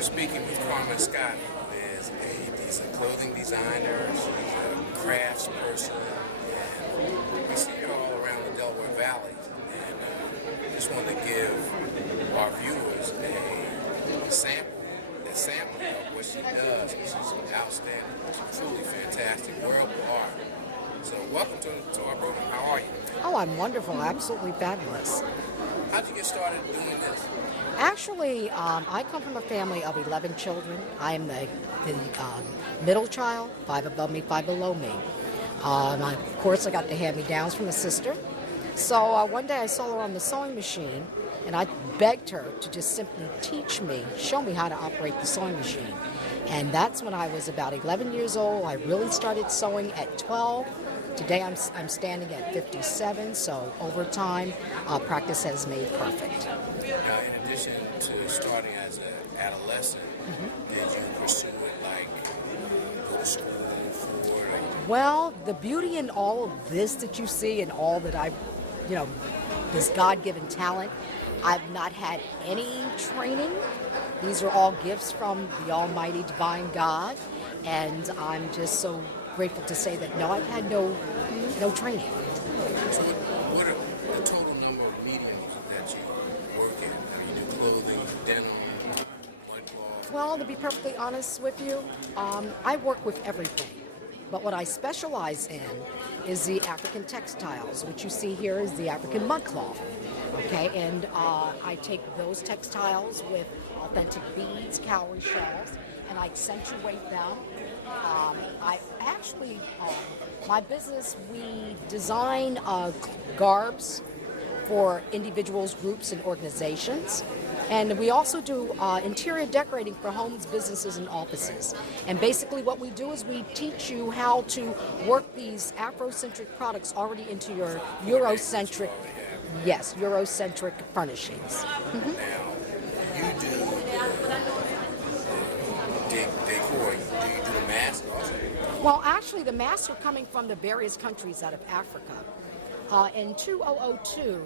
We're speaking with Carmen Scott, who is a clothing designer. She's a crafts person, and we see her all around the Delaware Valley. And just wanted to give our viewers a sample of what she does. And she's outstanding, truly fantastic world of art. So welcome to our program. How are you? Oh, I'm wonderful, absolutely fabulous. How'd you get started doing this? Actually, I come from a family of 11 children. I am the middle child, 5 above me, 5 below me. Of course, I got the hand-me-downs from a sister. So one day I saw her on the sewing machine, and I begged her to just simply teach me, show me how to operate the sewing machine. And that's when I was about 11 years old. I really started sewing at 12. Today I'm standing at 57, so over time, practice has made perfect. Now, in addition to starting as an adolescent, did you pursue it like go to school for? Well, the beauty in all of this that you see and all that this God-given talent, I've not had any training. These are all gifts from the Almighty Divine God, and I'm just so grateful to say that no, I've had no training. So what are the total number of mediums that you work in? You do clothing, denim, mudcloth? Well, to be perfectly honest with you, I work with everything. But what I specialize in is the African textiles. What you see here is the African mudcloth. Okay, and I take those textiles with authentic beads, cowrie shells, and I accentuate them. My business, we design garbs for individuals, groups, and organizations. And we also do interior decorating for homes, businesses, and offices. And basically what we do is we teach you how to work these Afrocentric products already into your Eurocentric furnishings. Mm-hmm. Now, you do decor. Do you do the mask also? Well, actually, the masks are coming from the various countries out of Africa. In 2002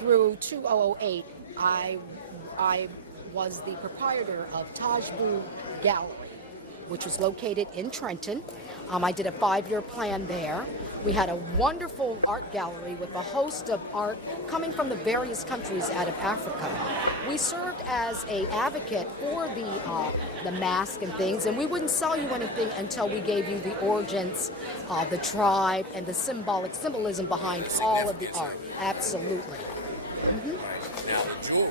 through 2008, I was the proprietor of Tajbu Gallery, which was located in Trenton. I did a 5-year plan there. We had a wonderful art gallery with a host of art coming from the various countries out of Africa. We served as an advocate for the mask and things, and we wouldn't sell you anything until we gave you the origins, the tribe, and the symbolism behind all of the art. Absolutely. Mm-hmm. Right. Now the jewelry.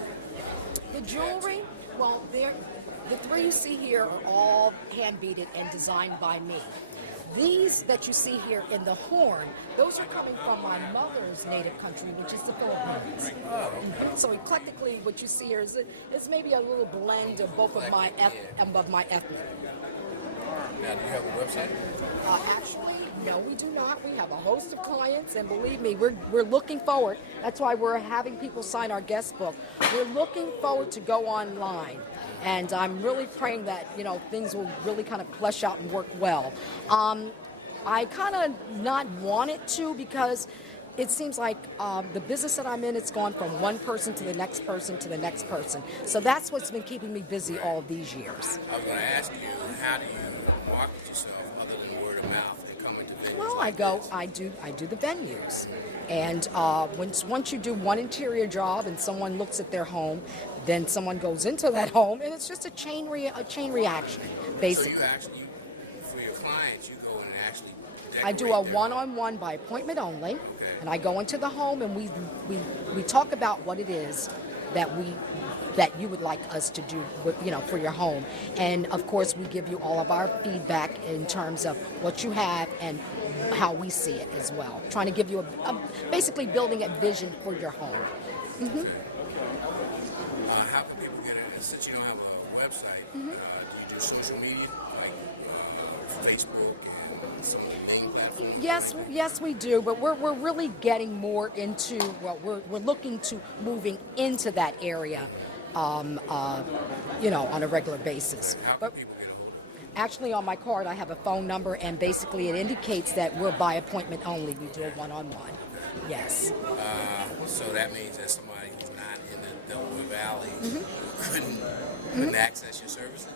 The jewelry, well, the 3 you see here are all hand-beaded and designed by me. These that you see here in the horn, those are coming from my mother's native country, which is the Philippines. So eclectically, what you see here is maybe a little blend of both of my ethnic. Now, do you have a website? Actually, no, we do not. We have a host of clients, and believe me, we're looking forward. That's why we're having people sign our guest book. We're looking forward to go online. And I'm really praying that, things will really kind of flesh out and work well. I kind of not want it to, because it seems like the business that I'm in, it's gone from one person to the next person to the next person. So that's what's been keeping me busy all these years. I was going to ask you, how do you market yourself other than word of mouth and coming to venues? Well, I do the venues. And once you do one interior job and someone looks at their home, then someone goes into that home, and it's just a chain reaction, basically. So you actually, for your clients, you go and actually decorate I do a one-on-one by appointment only, and I go into the home and we talk about what it is that you would like us to do for your home. And of course, we give you all of our feedback in terms of what you have and how we see it as well. Trying to give you basically building a vision for your home. Mm-hmm. How can people get it? Since you don't have a website, do you do social media like Facebook and some of the main platforms? Yes, we do. But we're really getting more into we're looking to moving into that area, on a regular basis. How can people get a hold of you? Actually, on my card, I have a phone number, and basically it indicates that we're by appointment only. We do a one-on-one. Yes. So that means that somebody who's not in the Delaware Valley couldn't couldn't access your services?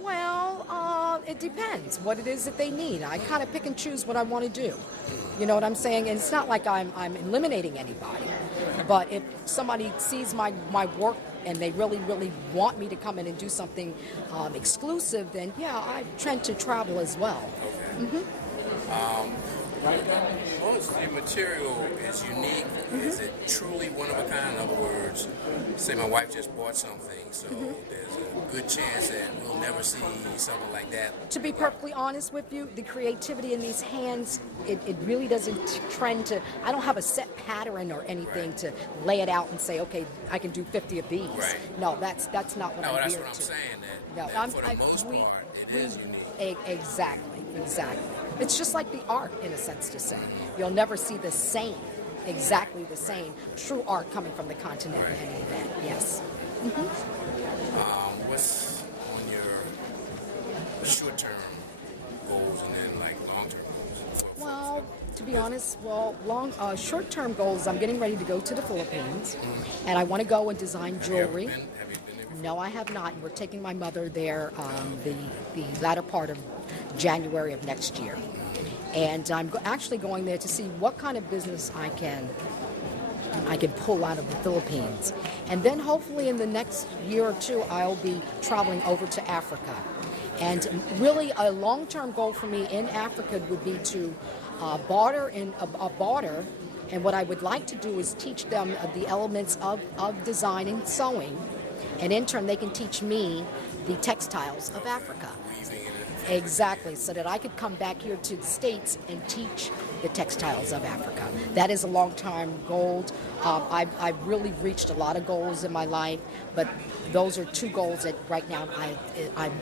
Well, it depends what it is that they need. I kind of pick and choose what I want to do. You know what I'm saying? And it's not like I'm eliminating anybody. But if somebody sees my work and they really, really want me to come in and do something exclusive, then yeah, I tend to travel as well. Okay. Most of the material is unique. Is it truly one of a kind? In other words, say my wife just bought something, so there's a good chance that we'll never see something like that. To be perfectly honest with you, the creativity in these hands, it really doesn't trend to, I don't have a set pattern or anything to lay it out and say, okay, I can do 50 of these. Right. No, that's not what No, I'm that's geared what I'm to. saying. No, That for the most part, it is unique. Exactly. It's just like the art, in a sense to say. You'll never see the same, exactly the same, true art coming from the continent in any event. Yes. What's on your short-term goals and then like long-term goals? Well, to be honest, short-term goals, I'm getting ready to go to the Philippines, and I want to go and design jewelry. Have you been there before? No, I have not. And we're taking my mother there the latter part of January of next year. And I'm actually going there to see what kind of business I can pull out of the Philippines. And then hopefully in the next year or two, I'll be traveling over to Africa. And really a long-term goal for me in Africa would be to barter. And what I would like to do is teach them the elements of design and sewing. And in turn, they can teach me the textiles of Africa. Exactly, so that I could come back here to the States and teach the textiles of Africa. That is a long-term goal. I've really reached a lot of goals in my life, but those are two goals that right now I'm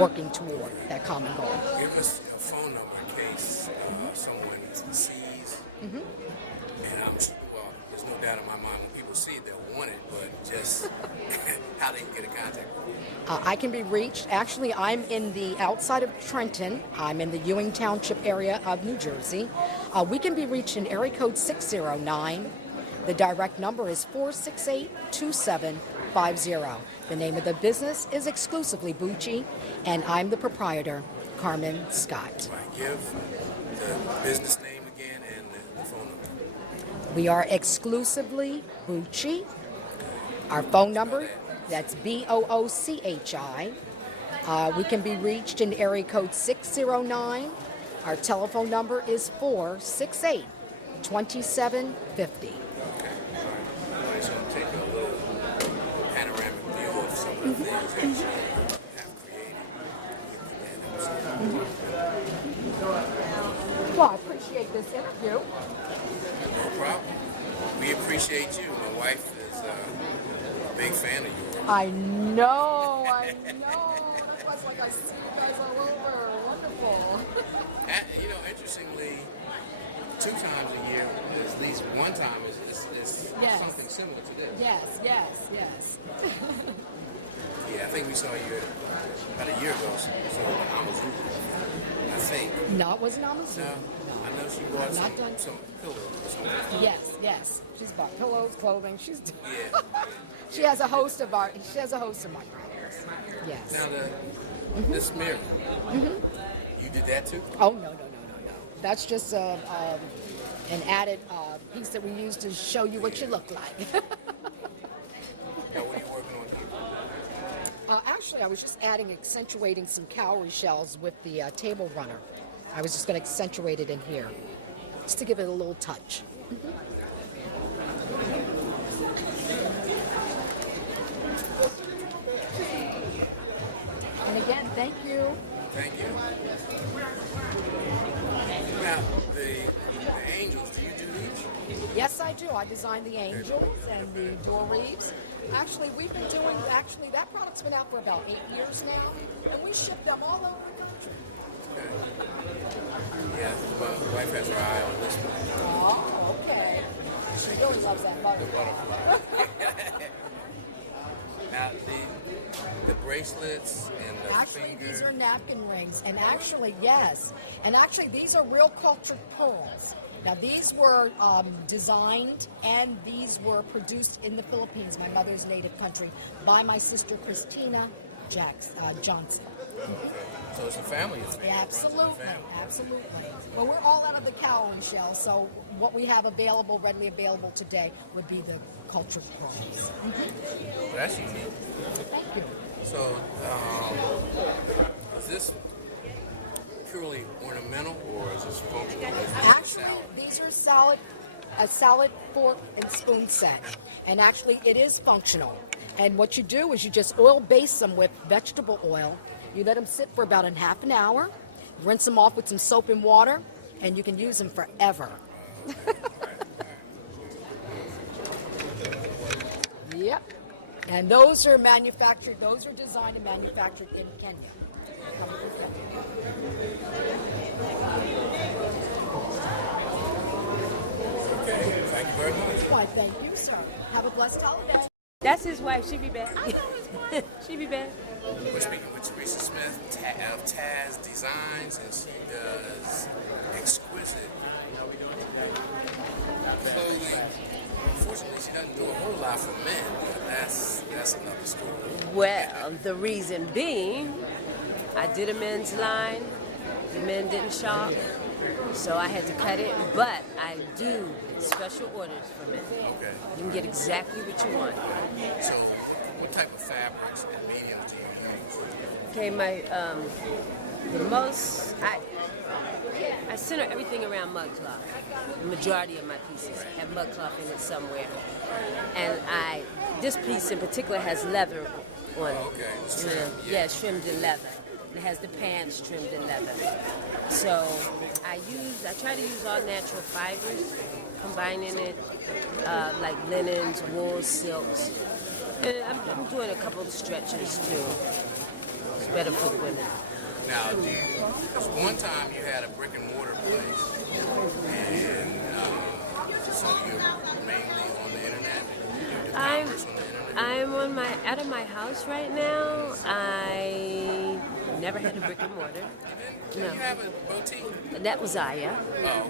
working toward, that common goal. Give us a phone number in case someone sees. And I'm sure, well, there's no doubt in my mind when people see it, they'll want it, but just how they can get in contact with you. I can be reached. Actually, I'm in the outside of Trenton. I'm in the Ewing Township area of New Jersey. We can be reached in area code 609. The direct number is 468-2750. The name of the business is exclusively Bucci, and I'm the proprietor, Carmen Scott. Right. Give the business name again and the phone number. We are exclusively Bucci. Our phone number, that's BOOCHI. We can be reached in area code 609. Our telephone number is 468-2750. Okay. I just want to take a little panoramic view of some of the things that you have created. Well, I appreciate this interview. No problem. We appreciate you. My wife is a big fan of yours. I know. That's why it's like I see you guys all over. Wonderful. And, interestingly, 2 times a year, at least one time is Yes. something similar to this. Yes. Yeah, I think we saw you about a year ago. So Amazon, I think. No, it wasn't Amazon. No, I know she bought some pillows or something. Yes. She's bought pillows, clothing. Yeah. She has a host of my products. Yes. Now this mirror, you did that too? Oh no. That's just an added piece that we use to show you what you look like. Now, what are you working on here? Actually, I was just accentuating some cowrie shells with the table runner. I was just going to accentuate it in here, just to give it a little touch. And again, thank you. Thank you. Now, the angels, do you do these? Yes, I do. I designed the angels and the door wreaths. Actually, that product's been out for about 8 years now, and we ship them all over the country. Okay. Yeah, my wife has her eye on this one. Oh, okay. She really loves that butterfly. Now, the bracelets and the Actually, finger. these are napkin rings, and actually, yes. And actually, these are real cultured pearls. Now these were designed and these were produced in the Philippines, my mother's native country, by my sister Christina Johnson. So it's a family affair. Yeah, absolutely. Well, we're all out of the cowling shell, so what we have available, readily available today, would be the cultured pearls. Well, that's unique. Thank you. So, is this purely ornamental, or is this functional? Actually, these are a salad fork and spoon set, and actually it is functional. And what you do is you just oil base them with vegetable oil. You let them sit for about half an hour, rinse them off with some soap and water, and you can use them forever. Yep. And those are designed and manufactured in Kenya. Okay, thank you very much. Why, thank you, sir. Have a blessed holiday. That's his wife. She be back. She be back. We're speaking with Teresa Smith of Taz Designs, and she does exquisite clothing. Unfortunately, she doesn't do a whole lot for men, but that's another story. Well, the reason being, I did a men's line. The men didn't shop, so I had to cut it. But I do special orders for men. Okay. You can get exactly what you want. So, what type of fabrics and mediums do you use? Okay, I center everything around mud cloth. The majority of my pieces have mud cloth in it somewhere. And this piece in particular has leather on it. Okay, it's trimmed. Yeah, it's trimmed in leather. It has the pants trimmed in leather. So I try to use all natural fibers, combining it like linens, wools, silks. And I'm doing a couple of stretches too. It's better for the women. Now, because one time you had a brick and mortar place, and so you're mainly on the internet. You do commerce on the internet. I'm out of my house right now. I never had a brick and mortar. Didn't you have a boutique? That was Aya. Oh, okay.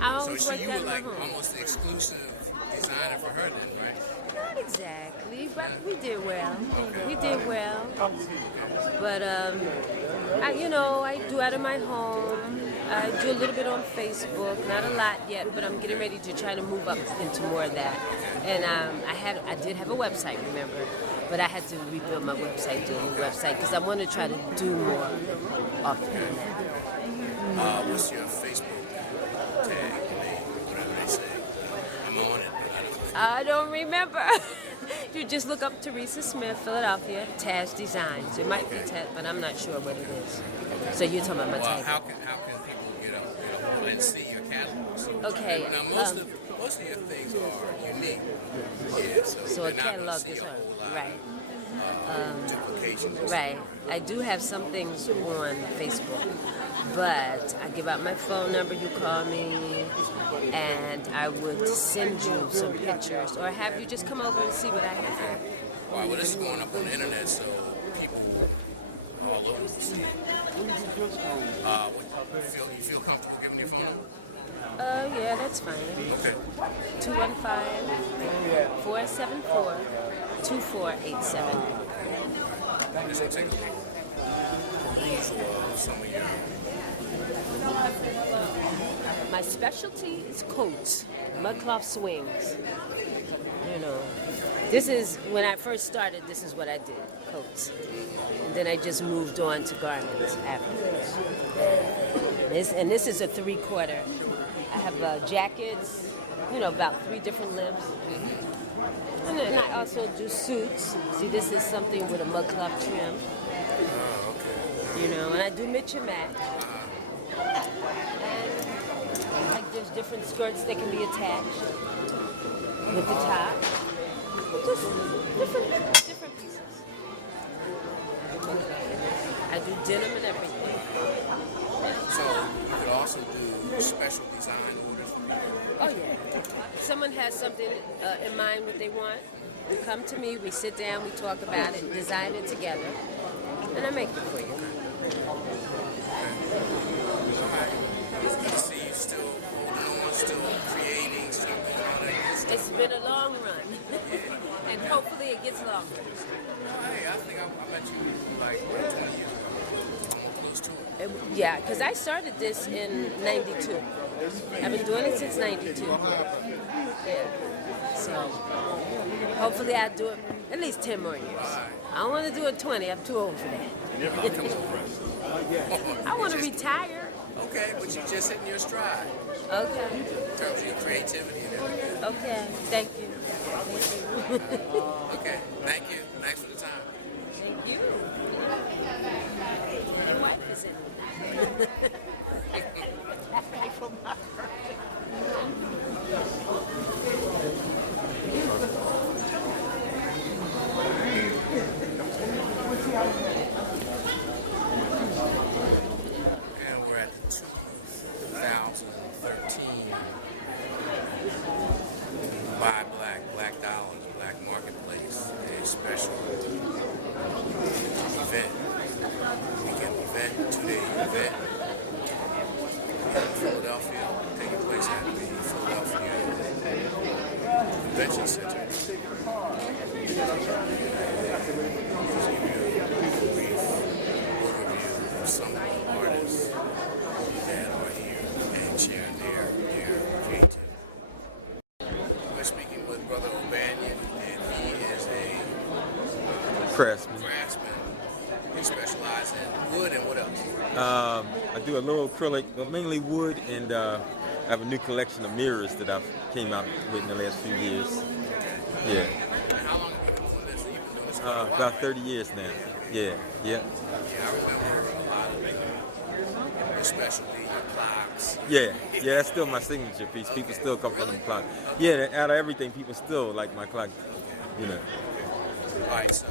All right. So you were like almost the exclusive designer for her then, right? Not exactly, but we did well. We did well. But I do out of my home. I do a little bit on Facebook, not a lot yet, but I'm getting ready to try to move up into more of that. And I did have a website, remember, but I had to rebuild my website, do a new website, because I want to try to do more off the internet. What's your Facebook tag, name, whatever they say? I'm on it, but I don't remember. You just look up Teresa Smith, Philadelphia, Taz Designs. It might be Taz, but I'm not sure what it is. So you're talking about my tag. How can people get up and see your catalogs? Okay. Now most of your things are unique. Yeah. So a catalog is right. Duplications. Right. I do have some things on Facebook, but I give out my phone number. You call me, and I would send you some pictures, or have you just come over and see what I have. All right. Well, this is going up on the internet, so people all over will see it. You feel comfortable giving your phone number? Yeah, that's fine. Okay. 215-474-2487. I'm just going to take a little perusal of some of your... My specialty is coats, mudcloth swings. This is, when I first started, this is what I did, coats. And then I just moved on to garments afterwards. This is a 3/4. I have jackets, about 3 different lengths. And then I also do suits. See, this is something with a mudcloth trim. And I do mix and match. And like there's different skirts that can be attached with the top. Just different pieces. I do denim and everything. So you could also do special design orders for people? Oh yeah. If someone has something in mind what they want, you come to me, we sit down, we talk about it, design it together, and I make it for you. It's been a long run, and hopefully it gets longer. Hey, I think I met you like 20 years ago. I'm close to it. Yeah, because I started this in '92. I've been doing it since '92. Yeah. So hopefully I'll do it at least 10 more years. I don't want to do it 20. I'm too old for that. Come on, I want to retire. Okay, but you're just hitting your stride Okay. in terms of your creativity and everything. Okay. Thank you. Okay, thank you. Thanks for the time. Thank you. Your wife is in. And we're at the 2013 Buy Black Dollars, Black Marketplace, a special event, weekend event, 2-day event in Philadelphia, taking place at the Philadelphia Convention Center. Just give you a brief overview of some of the artists that are here and sharing their creativity. We're speaking with Brother O'Banion, and he is a Craftsman. He specializes in wood and what else? I do a little acrylic, but mainly wood, and I have a new collection of mirrors that I've came out with in the last few years. Yeah, And how long have you been doing this? You've been doing this for a while, about 30 years now. Yeah. Yeah, I remember a lot of your specialty, your clocks. Yeah, that's still my signature piece. People still come for them clocks. Yeah, out of everything, people still like my clock. You know. All right, so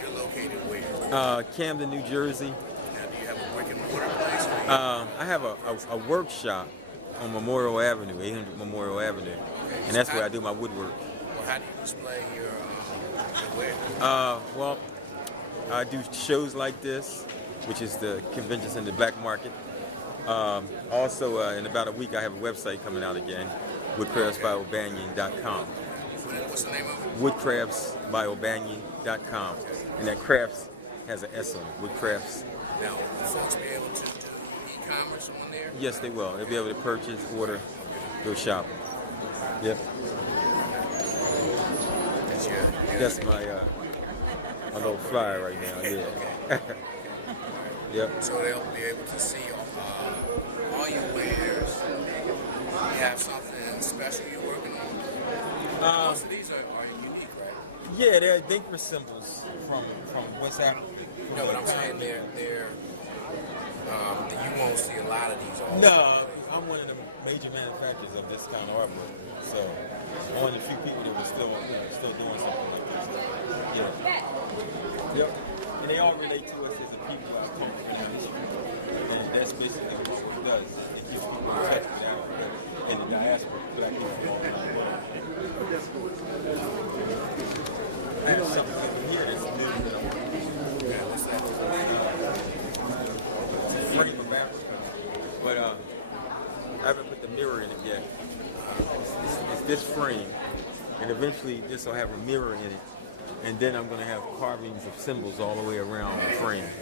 you're located where? Camden, New Jersey. Now, do you have a brick and mortar place? Or I have a workshop on Memorial Avenue, 800 Memorial Avenue, and that's where I do my woodwork. Well, how do you display your wear? Well, I do shows like this, which is the conventions in the black market. Also, in about a week, I have a website coming out again, woodcraftsbyobanyan.com. What's the name of it? woodcraftsbyobanyan.com, and that crafts has an S on it, woodcrafts. Now, will folks be able to do e-commerce on there? Yes, they will. They'll be able to purchase, order, go shopping. Yep. That's my little flyer right now. Yeah. Yep. So they'll be able to see all your wares. You have something special you're working on. Most of these are unique, right? Yeah, they're Dinker symbols from West Africa. No, but I'm saying they're you won't see a lot of these all No, I'm one of the major manufacturers of this kind of artwork. So I'm one of the few people that were still doing something like this. Yeah. Yep. And they all relate to us as a people who come from Africa. And that's basically what it does. It gives people in touch with Africa and the diaspora, black people all around the world. I have something here that's new. Yeah, what's that? Frame of Africa. But I haven't put the mirror in it yet. It's this frame, and eventually this will have a mirror in it, and then I'm going to have carvings of symbols all the way around the frame. And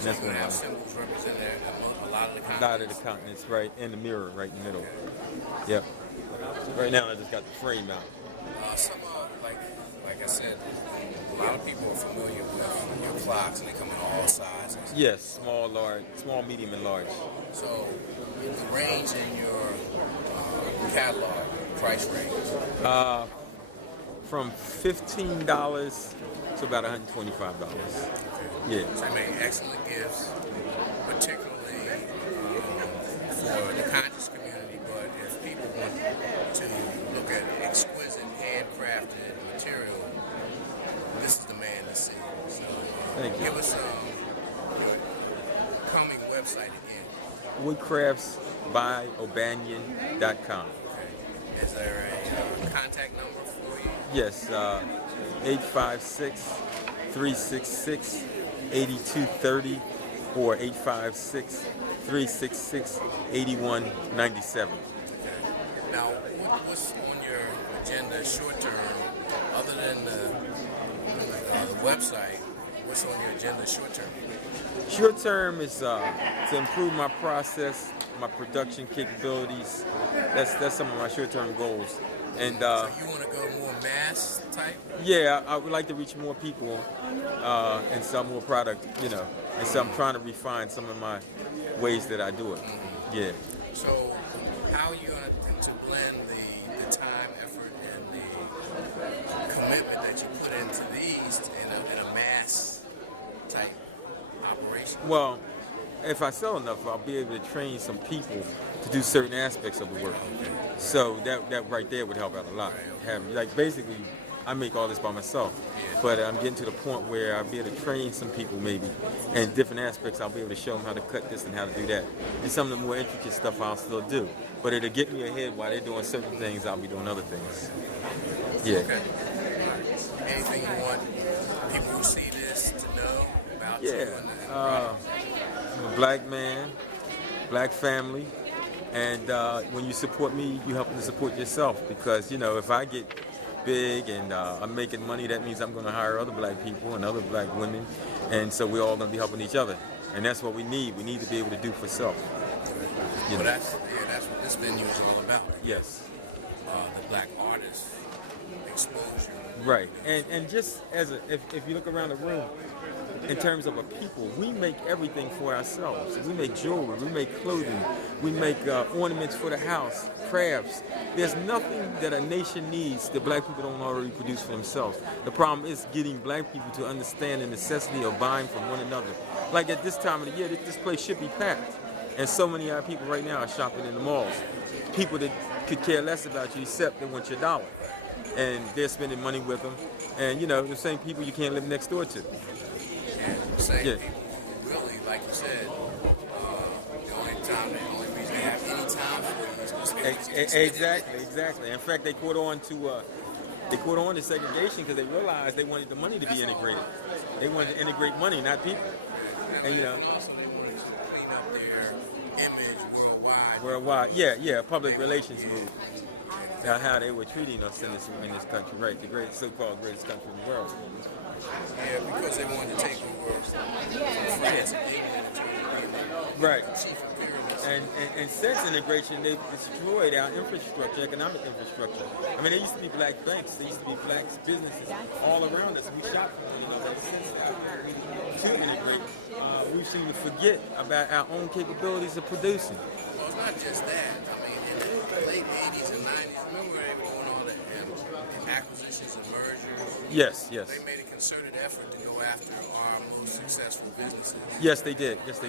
that's You're what gonna I have symbols representing a lot of the A continents. lot of the continents, right, and the mirror right in the middle. Yep. Right now I just got the frame out. Some like I said, a lot of people are familiar with your clocks, and they come in all sizes. Yes, small, large, small, medium, and large. So, the range in your catalog, price range, From $15 to about $125. Yeah. so they make excellent gifts, particularly for the conscious community. But if people want to look at exquisite, handcrafted material, this is the man to see. So, Thank you. give us your coming website again. woodcraftsbyobanyan.com. Okay. Is there a contact number for you? Yes, 856-366-8230 or 856-366-8197. Okay. Now, what's on your agenda short term, other than the website? What's on your agenda short term? Short term is to improve my process, my production capabilities. That's some of my short term goals. And So you want to go more mass type? yeah, I would like to reach more people and sell more product, And so I'm trying to refine some of my ways that I do it. Yeah. So how are you going to blend the time, effort, and the commitment that you put into these in a mass type operation? Well, if I sell enough, I'll be able to train some people to do certain aspects of the work. So that right there would help out a lot. Basically, I make all this by myself, but I'm getting to the point where I'll be able to train some people maybe, and different aspects I'll be able to show them how to cut this and how to do that. And some of the more intricate stuff I'll still do, but it'll get me ahead while they're doing certain things. I'll be doing other things. Yeah. Okay. Anything you want people who see this to know about you? I'm a black man, black family, and when you support me, you help to support yourself, because if I get big and I'm making money, that means I'm going to hire other black people and other black women, and so we're all going to be helping each other, and that's what we need. We need to be able to do for self. Well, that's what this venue is all about. Yes. The black artist exposure. Right, and just if you look around the room, in terms of a people, we make everything for ourselves. We make jewelry, we make clothing, we make ornaments for the house, crafts. There's nothing that a nation needs that black people don't already produce for themselves. The problem is getting black people to understand the necessity of buying from one another. Like at this time of the year, this place should be packed. And so many of our people right now are shopping in the malls. People that could care less about you except they want your dollar. And they're spending money with them. And the same people you can't live next door to. Same people who really, like you said, the only reason they have any time for you is Exactly. In fact, they caught on to segregation because they realized they wanted the money to be integrated. They wanted to integrate money, not people. And also they wanted to clean up their image worldwide. Yeah, public relations move. How they were treating us in this country, right? The so-called greatest country in the world. Yeah, because they wanted to take over France. Right. And since integration, they've destroyed our infrastructure, economic infrastructure. I mean, there used to be black banks, there used to be black businesses all around us. We shop for one another. Since to integrate, we seem to forget about our own capabilities of producing. Well, it's not just that. I mean, in the late 80s and 90s, remember they were doing all the acquisitions and mergers? Yes. They made a concerted effort to go after our most successful businesses. Yes, they did. And so,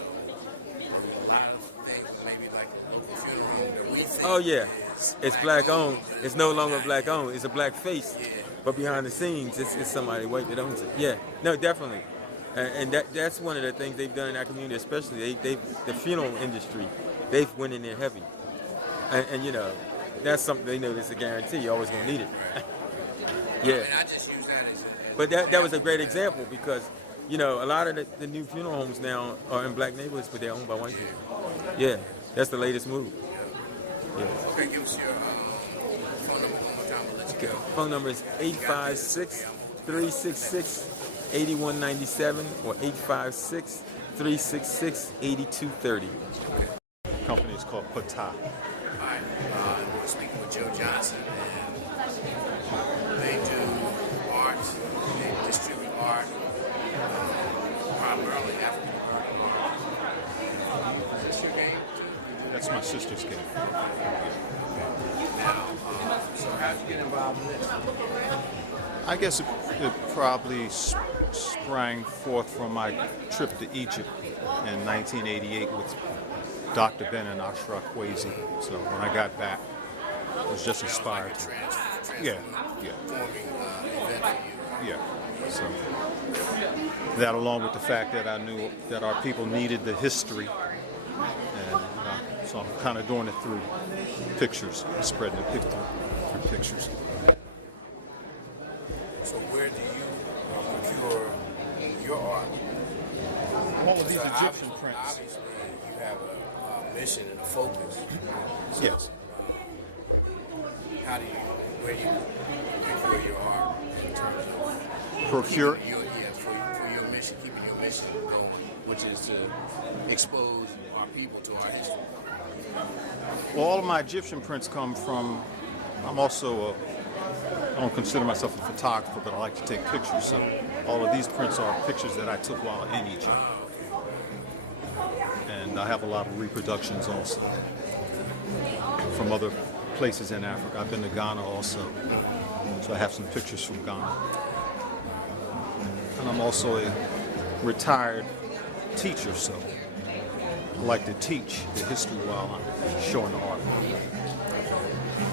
a lot of things, maybe like a local funeral home, that we think Oh yeah, it's black owned. It's no longer black owned. It's a black face, Yeah. but behind the scenes, it's somebody white that owns it. Yeah, no, definitely, and that's one of the things they've done in our community, especially the funeral industry. They've went in there heavy, and that's something they know that's a guarantee. You're always gonna need it. Yeah, And I just use that as but that was a great example because a lot of the new funeral homes now are in black neighborhoods, but they're owned by white people. Yeah, that's the latest move. Yeah. Okay, give us your phone number one more time. We'll let you go. Phone number is 856-366-8197 or 856-366-8230. Company is called Pata. All right, we're speaking with Joe Johnson, and they do art, they distribute art, primarily African American. Is this your game too? That's my sister's game. Now, so how'd you get involved in this? I guess it probably sprang forth from my trip to Egypt in 1988 with Dr. Ben and Ashraf Kwesi. So when I got back, I was just inspired. Yeah. Yeah. So that, along with the fact that I knew that our people needed the history, and so I'm kind of doing it through pictures, spreading the picture through pictures. So where do you procure your art? All of these So Egyptian prints. Obviously, you have a mission and a focus. So, Yes. how do you, where do you procure your art in terms of Procure. keeping for your mission, keeping your mission going, which is to expose our people to our history. Well, all of my Egyptian prints come from. I'm also I don't consider myself a photographer, but I like to take pictures. So all of these prints are pictures that I took while in Egypt. And I have a lot of reproductions also from other places in Africa. I've been to Ghana also, so I have some pictures from Ghana. And I'm also a retired teacher, so I like to teach the history while I'm showing the art.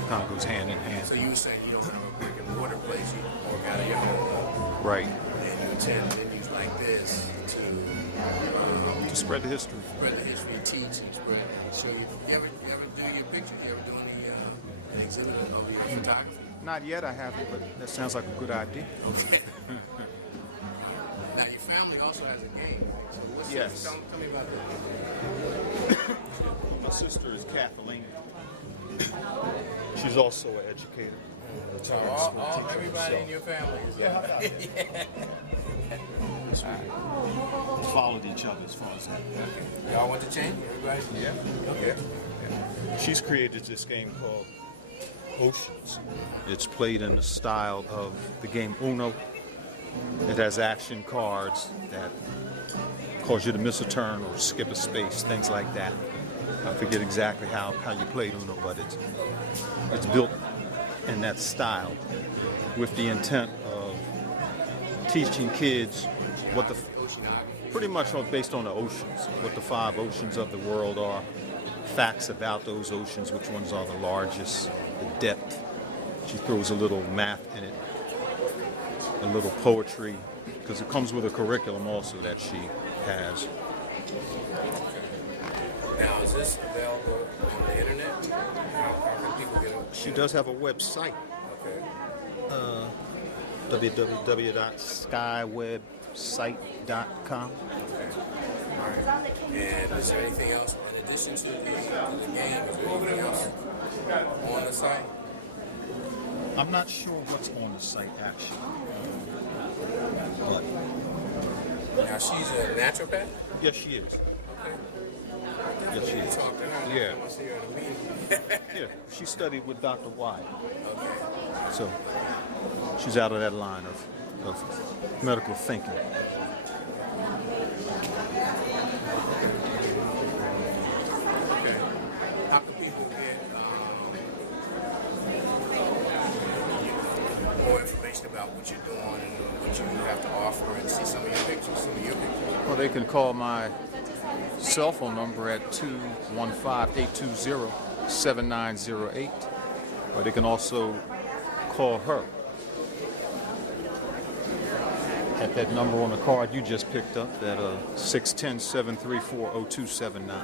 Kind of goes hand in hand. So you were saying you don't have a brick and mortar place, you work out of your home. Right. And you attend venues like this to Spread the history. spread the history, teach, and spread. So you ever do your picture? You ever do any exhibit of your photography? Not yet, I haven't, but that sounds like a good idea. Okay. Now your family also has a game. So what's Yes. Tell me about that. My sister is Kathleen. She's also an educator. So everybody in your family is Followed each other as far as that. y'all want to change? Everybody? Yeah. Okay. She's created this game called Oceans. It's played in the style of the game Uno. It has action cards that cause you to miss a turn or skip a space, things like that. I forget exactly how you played Uno, but it's built in that style with the intent of teaching kids what the pretty much based on the oceans, what the 5 oceans of the world are, facts about those oceans, which ones are the largest, the depth. She throws a little math in it, a little poetry, because it comes with a curriculum also that she has. Now, is this available on the internet? How can people get it? She does have a website, Okay. www.skywebsite.com. All right. And is there anything else in addition to the game? Is there anything else on the site? I'm not sure what's on the site actually. But Now, she's a naturopath? yes, she is. Okay. Yes, she is. Talk to her. Yeah. I want to see her in a meeting. Yeah, she studied with Dr. White. Okay. So she's out of that line of medical thinking. Okay. How can people get more information about what you're doing and what you have to offer and see some of your pictures? Well, they can call my cell phone number at 215-820-7908, or they can also call her at that number on the card you just picked up, that 610-734-0279.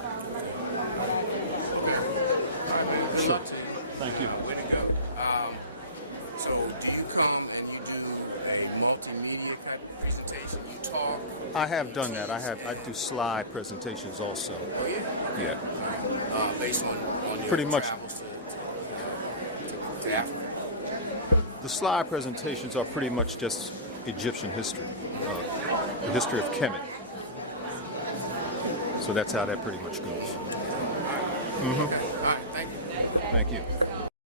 Sure. Thank you. Way to go. So do you come and you do a multimedia type of presentation? You talk? I have done that. I do slide presentations also. Oh, yeah? Yeah. Based on your Pretty much. travels to Africa? The slide presentations are pretty much just Egyptian history, the history of Kemet. So that's how that pretty much goes. Okay. All right. Thank you. Thank you.